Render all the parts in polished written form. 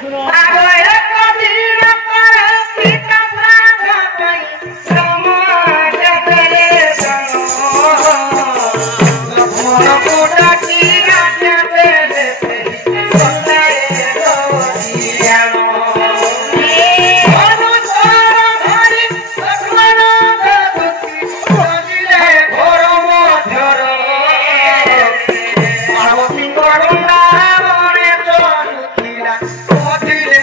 सुनो आगो एक दिन पर सीता साधा पई समाज करे सनो लक्ष्मण कोटा की राजा बेले से बताए दो दियानो अनुसार धरि लक्ष्मण देवकी सजिले घोर मध्यर पार्वती गंगा बने चलुथिला पथिले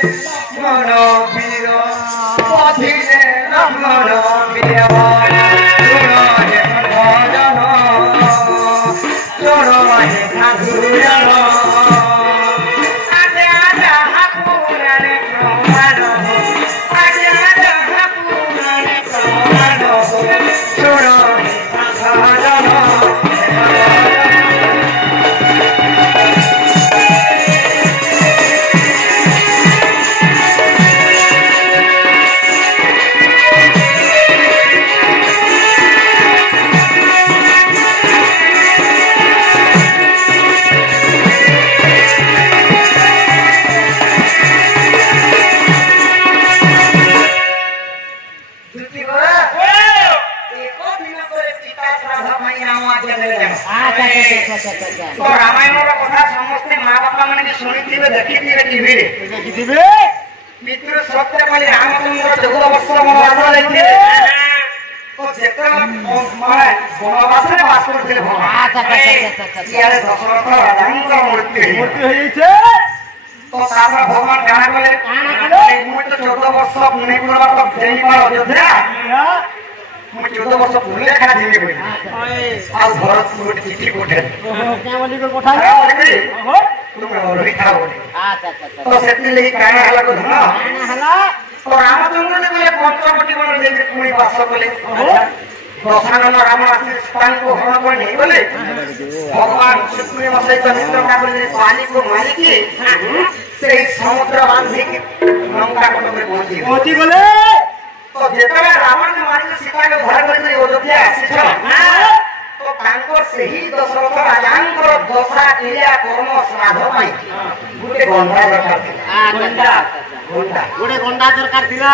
मन वीर पथिले मन वीर सुन हे भजन सुन हे साधुजन आजा आजा हापुरारे प्रमाण आजा आजा हापुरारे प्रमाण सुन हे साधुजन रामायण कथा समस्ते माँ बापा मैंने शुणी देखी टीवी पितृ सत्य कली रामचंद्र 14 वर्ष वनवास वनवास बास करते दशरथ राजा मृत्यु तो भगवान क्या कले 14 वर्ष नहीं पूरा अयोध्या मैं 14 वर्ष पूरे खा जीवे बोली आज भरत गोटे चिट्ठी कोठे क्या बोली को कोठा तुम रही था बोली तो सेति लगी काना हला को धन हला तो रामचंद्र ने बोले पंचवटी वन जे कोई वास बोले दशानन राम आसी स्थान को हरण कर नहीं बोले भगवान सुप्रीम सहित मित्र का बोले पानी को मारी के से समुद्र बांधी के लंका को पहुंची बोले तो जेतरा रावण ने मारी सीता के घर कर अयोध्या आसी तो कांकर सही दशरथ राजांकर दशा क्रिया कर्म श्राद्ध पाई गुटे गंडा दरकार थिला गंडा गंडा गुटे गंडा दरकार थिला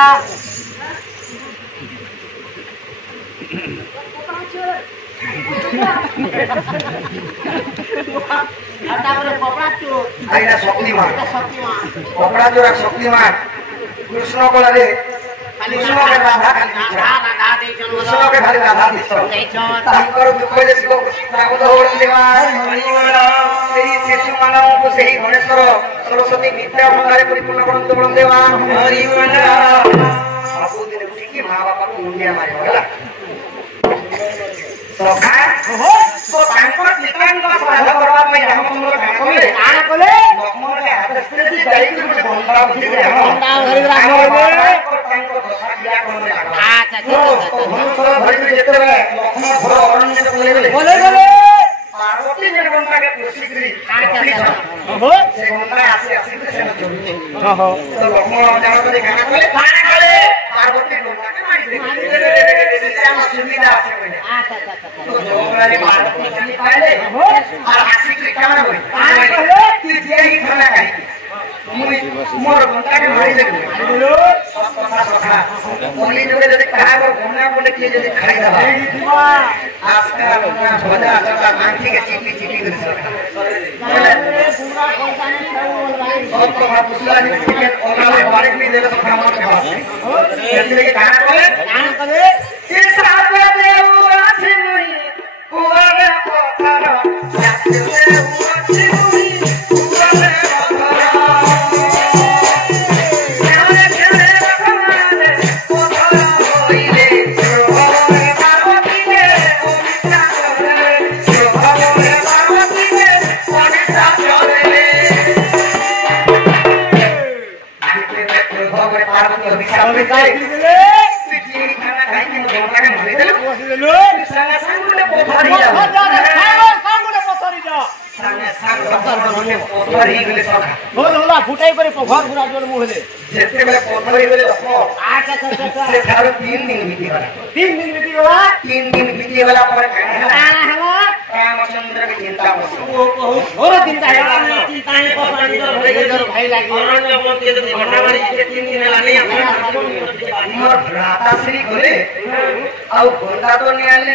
आता बोले कपड़ा चो आइना शक्तिमान कपड़ा जोरा शक्तिमान कृष्ण बोले कृष्ण के राधा कृष्ण के खाली राधा तांकर दुख जे शिव कृष्ण दौड़ देवा सेही शिशु मानव को सेही गणेश्वर सरस्वती विद्या भंडारे परिपूर्ण करंत बल देवा हरि बोल सब दिन उठी की मां बापा को मुंडिया मारे होला सखा तो तांकर पितान का श्राद्ध करवा पे रामचंद्र काना कोले लक्ष्मण के हाथ से जाई के गंडा उठी गया गंडा धरि राम बोले पार्वती गंगा के कोशिश करी से गंगा आसे आसे से तो लक्ष्मण जानो तो खाना कोले पार्वती गंगा के मारी दे श्याम सुविधा आसे बोले तो जोगरारी पार्वती चली पाले और आसी के क्या बोले तू जे ही खाना खाई मोर गंगा के मारी दे बोलो सब कथा सखा बोली जोरे जदि कहा को गंगा बोले के जदि खाई दबा आस्का गंगा भजा चका आंखी के चिपी चिपी कर सका बोले पूरा गंगा ने सब कथा पुसला नि के ओला बारे भी देले तो खामा के पास इसलिए कहा बोले के साथ देव आछि मुई कुवर पथर जाते आछि मुई कुवर साने साने बने पत्थर ही गले सखा बोल होला फुटाई करे घर पूरा जोर मुहले जेते बेले पत्थर ही गले देखो अच्छा अच्छा अच्छा से थारो 3 दिन बीती गला 3 दिन बीती गला 3 दिन बीती गला पर काना हला रामचंद्र की चिंता बस ओ बहुत घोर चिंता है चिंता है पानी जोर भाई लागी अरण्य बोलते तो घटनावारी के 3 दिन लाने मोर भ्राताश्री गले ଆଉ ଗଣ୍ଡା ତ ନିଆଲେ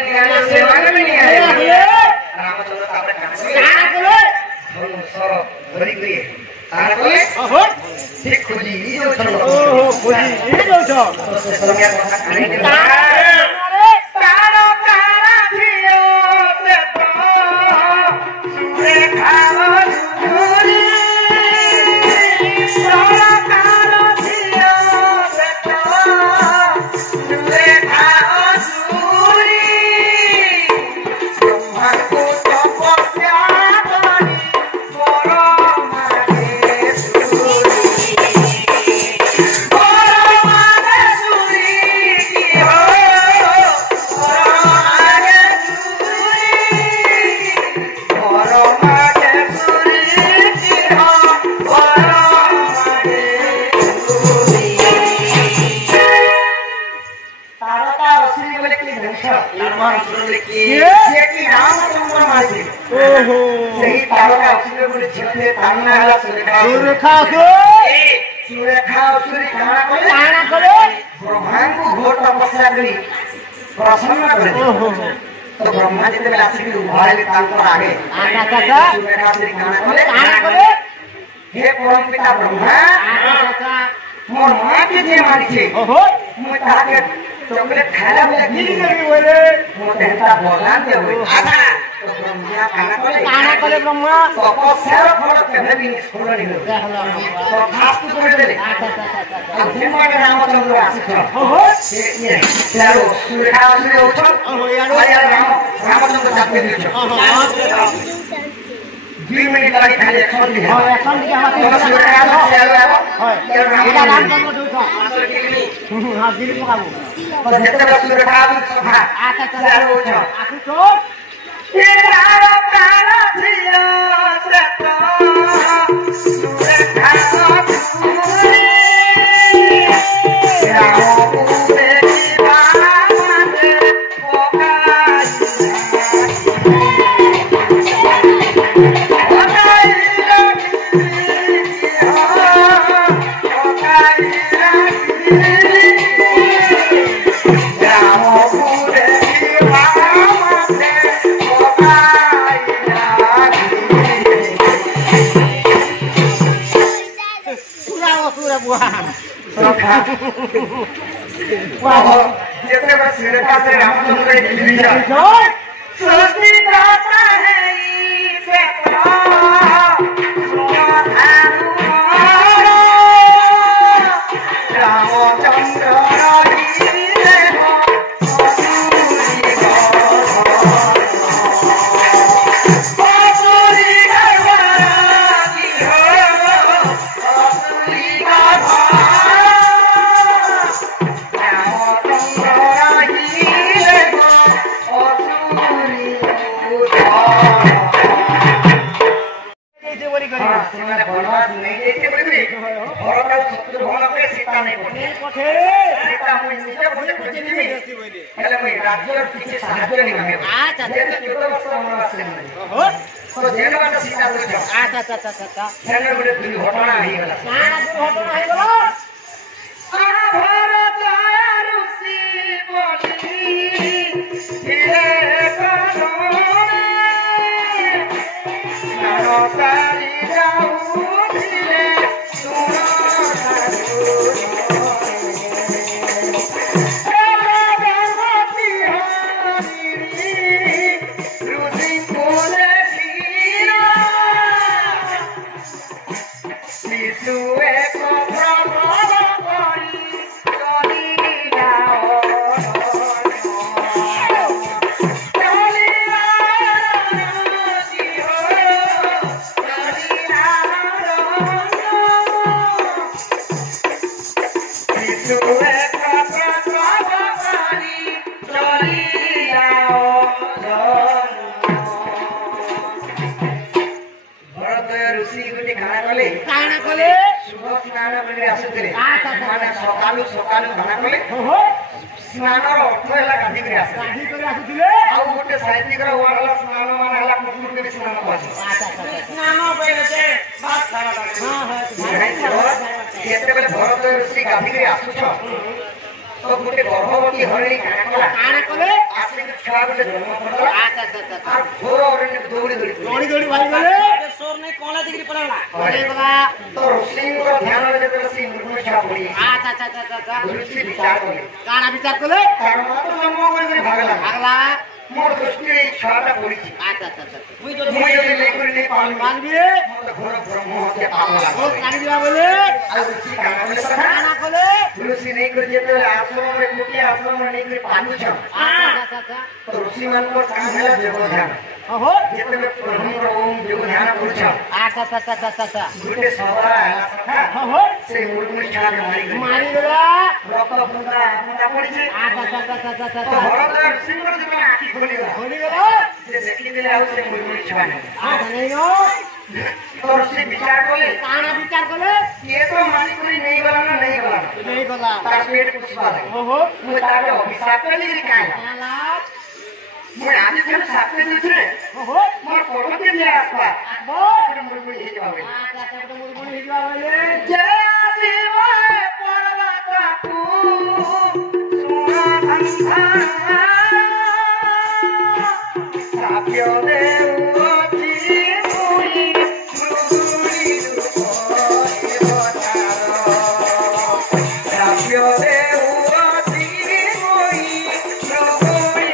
ସେମାନେ ବି ନିଆଲେ ରାମଚନ୍ଦ୍ର ତାପରେ କାଣା କଲେ ସର ଧରି କରି କାଣା କଲେ ଓହୋ ସେ ଖୋଜି ଯାଉଛ ଓହୋ ଖୋଜି ଯାଉଛ ସେ ସମୟ କଥା କାଣି ତାର ତାରା ଝିଅ ସେ ତ ସୁରେ ଖାଅ ସୁରି ତାର ତାର ଝିଅ ସେ ତ ସୁରେ ଖାଅ ସୁରି ବ୍ରହ୍ମାଙ୍କୁ ତପସ୍ୟା କରି ବର ମାଗେ ସୁରି ବର ମାଗେ ସୁରି କି ହୋ ବର ମାଗେ ସୁରି ବର ମାଗେ ସୁରି କି ହୋ ବର ମାଗେ ସୁରି तारका असली बोले कि धनुष निर्माण बोले कि ये कि रामचंद्र मारी ओहो सही तारका असली बोले छिपे तान्ना हला सुरेखा सुरेखा असुरी काना करे ब्रह्मा को घोर तपस्या करी प्रसन्न करे ओहो तो ब्रह्मा जी ते आसी उभारे तांकर आगे आगा काका सुरेखा असुरी काना करे हे परम पिता ब्रह्मा काका मोर मां के जे मारी छे ओहो मु ताके चॉकलेट खाला बोले गिरी लगी बोले मो देहता बोलान दे बोले आधा तो ब्रह्मा काना करे ब्रह्मा तपस्या रो फल केबे भी निष्फल नहीं तो खास तो कर देले अब जे माने रामचंद्र आसी ओहो ये यारो सुरेखा असुरी उठ ओहो यारो रामचंद्र जाते दियो 2 मिनट लगी खाली एक्शन दिया हां एक्शन दिया हम सुरेखा असुरी आलो हां यारो रामचंद्र उठ हां दिल पकाबो पर जेते सुरेखा सभा आका चारो छ आकु तो तेरा प्राण छिया से तो सुरेखा सुरी राम पूरे की बात जैसे बस सुरेखा से रामचंद्र एक गिरी जाए सोचती जाता है इसे रामचंद्र କରି ଆସୁଥିଲେ ଆଚ୍ଛା, ଆଚ୍ଛା। ମାନେ ସକାଳୁ ସକାଳୁ ଧାନ କଲେ ଓହୋ ସ୍ନାନର ଅର୍ଥ ହେଲା ଗାଧି କରି ଆସିଲେ ଗାଧି କରି ଆସୁଥିଲେ ଆଉ ଗୋଟେ ସାହିତ୍ୟିକର ୱାର୍ଡ ହେଲା ସ୍ନାନ ମାନେ ହେଲା କୁକୁର କରି ସ୍ନାନ କୁହାଯାଏ ଆଚ୍ଛା ଆଚ୍ଛା ସ୍ନାନ ବେଳେ ଯେ ହଁ ହଁ ଯେତେବେଳେ ଭରତ ଋଷି ଗାଧି କରି ଆସୁଛ ତ ଗୋଟେ ଗର୍ଭବତୀ ହରିଣୀ କାଣା କଲା କାଣ କଲେ ଆସିକି ଛୁଆ ଗୋଟେ ଜନ୍ମ କରିଦେଲା ଆଚ୍ଛା ଆଚ୍ଛା ଆଚ୍ଛା আর ঘোর অরণ্যে দৌড়ি দৌড়ি দৌড়ি দৌড়ি ভাই গলে সোর নেই কোলা দিগরি পড়ালা পড়ে গলা তো ঋষিঙ্কর ধ্যাନରେ যেতেବେଳେ ସେ ମୃତ୍ୟୁ ଛୁଆ ପଡି আচ্ছা আচ্ছা আচ্ছা আচ্ছা ঋଷି ବିଚାର କଲେ কানা বিচার করলে ତାର ମାତ୍ର ଜନ୍ମ କରିକରି ଭାଗଲା আগলা ମୋର ଦୃଷ୍ଟିରେ ଏଇ ଛୁଆଟା ପଡିଛି আচ্ছা আচ্ছা আচ্ছা ମୁଁ ଯଦି ନେଇକରି ନେଇ ପାରିବି মানবি ମୋତେ ଘୋର ବ୍ରହ୍ମ ହତ୍ୟା ପାପ ও ଲାଗିବ কানি দিবা বলে ଆଉ ଋଷି କାମ କଲେ କଥା কানা কলে ଋଷି ନେଇକରି ଯେତେବେଳେ ଆଶ୍ରମରେ ଗୋଟିଏ ଆଶ୍ରମରେ ନେଇକରି ପାଲୁଛ আচ্ছা আচ্ছা ଆଚ୍ছা ତ ଋଷିମାନଙ୍କର କାମ ହେଲା ଯୋଗ ଧ୍ୟାନ ওহো ଯେତେବେଳେ ପ୍ରଭୁଙ୍କର ଓମ୍ ଯୋଗ ଧ୍ୟାନ କରୁଛ আচ্ছা আচ্ছা আচ্ছা ଆଚ୍ছা আচ্ছা ଗୋଟେ ସବରା ହେଲା ସଖା ওহো ସେ ମୂର୍ମୁଷ ଛୁଆকে ମାରିକରି মারি গলা ରକ୍ତ ବୁନ୍ଦା ବୁନ୍ଦା ପଡିଛି আচ্ছা আচ্ছা আচ্ছা আচ্ছা ତ আচ্ছা ଭରତ ଋଷିଙ୍କର ଯେତେବେଳେ ଆଖି ଖୋଲିଗଲା হলি গেল ସେ ଦେଖିଥିଲେ ଆଉ ସେ ମୂର୍ମୁଷ ଛୁଆ ନାହିଁ আচ্ছা নেই গো ତ ଋଷି ବିଚାର କଲେ কানা বিচার করলে କିଏ ତ ମାରିକରି ନେଇଗଲା ନା ନେଇଗଲା নেই গলা ତାର ପେଟ ପୁଷିବା ଲାଗି ওহো ମୁଁ ତାର ଅଭିଶାପ କରିକିରି କାହିଁଲା কালা ମୁଁ ଆଜି ଠାରୁ ସାପ ଦେଉଛି ରେ ওহো ମୋର ପର୍ବ କେମିତି ଆସିବା আকবো ଗୋଟେ ମୂର୍ମୁଷ ହେଇଯିବା ବୋଲି আচ্ছা আচ্ছা গোটে মুরগুনি হিজবা বলে ଜୟ ଶିବ ପର୍ବତକୁ ସୁନା ସାପ୍ୟ ଦେଉଅଛି ପୁଣି ମୃଗୁଣି ସାପ୍ୟ ଦେଉଅଛି ପୁଣି ମୃଗୁଣି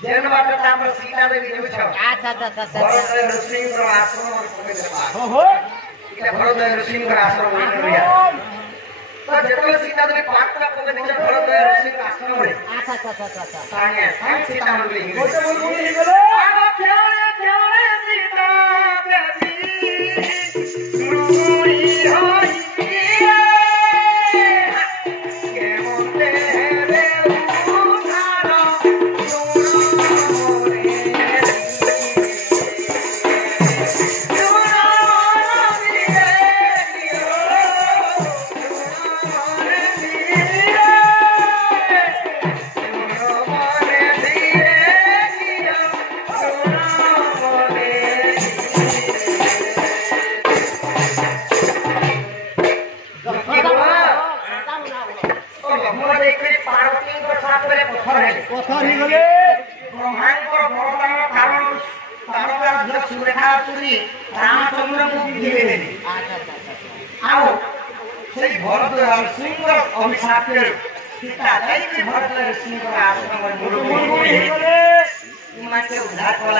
ଯେନ୍ ବାଟ ତାଙ୍କର ସୀତା ଦେବୀ ଯାଉଛ আচ্ছা ଆଚ୍ଛା ଆଚ୍ছা ଆଚ୍ଛା ଭରତ ଋଷିଙ୍କର ଆଶ୍ରମରେ ପକେଇଦେବା ওহো এটা ভরত ঋষিଙ୍କର ଆଶ୍ରମ ତ ଯେତେବେଳେ ସୀତା ଦେବୀ ପାଟଟା ପକେଇ ଦେଇଛ ଭରତ ଋଷିଙ୍କର ଆଶ୍ରମରେ আচ্ছা আচ্ছা আচ্ছা আচ্ছা ସାଙ୍ଗେ ସାଙ୍ଗେ ସୀତା ମନ୍ଦିର গোটে মুরগুনি হিজলে ସୀତା ଦେବୀ ମୃଗୁଣି ହୋଇ କେମତେ ଦେଉଧାର ପାର୍ବତୀଙ୍କର ସାଥରେ ପଥର ହେଲେ পথর হিগলে ବ୍ରହ୍ମାଙ୍କର ବରଦାନର କାରଣରୁ ତାରକାର ଝିଅ ସୁରେଖା ଚୁରି ରାମଚନ୍ଦ୍ରଙ୍କୁ ଘିରିଦେଲେ আচ্ছা আচ্ছা আচ্ছা ଆଉ ସେଇ ଭରତ ଋଷିଙ୍କର ଅଭିଶାପରେ ସୀତା ଯାଇକି ଭରତ ଋଷିଙ୍କର ଆଶ୍ରମରେ মুরগুনি ମୁରୁଗୁଣି হিগলে ଉଦ୍ଧାର କଲା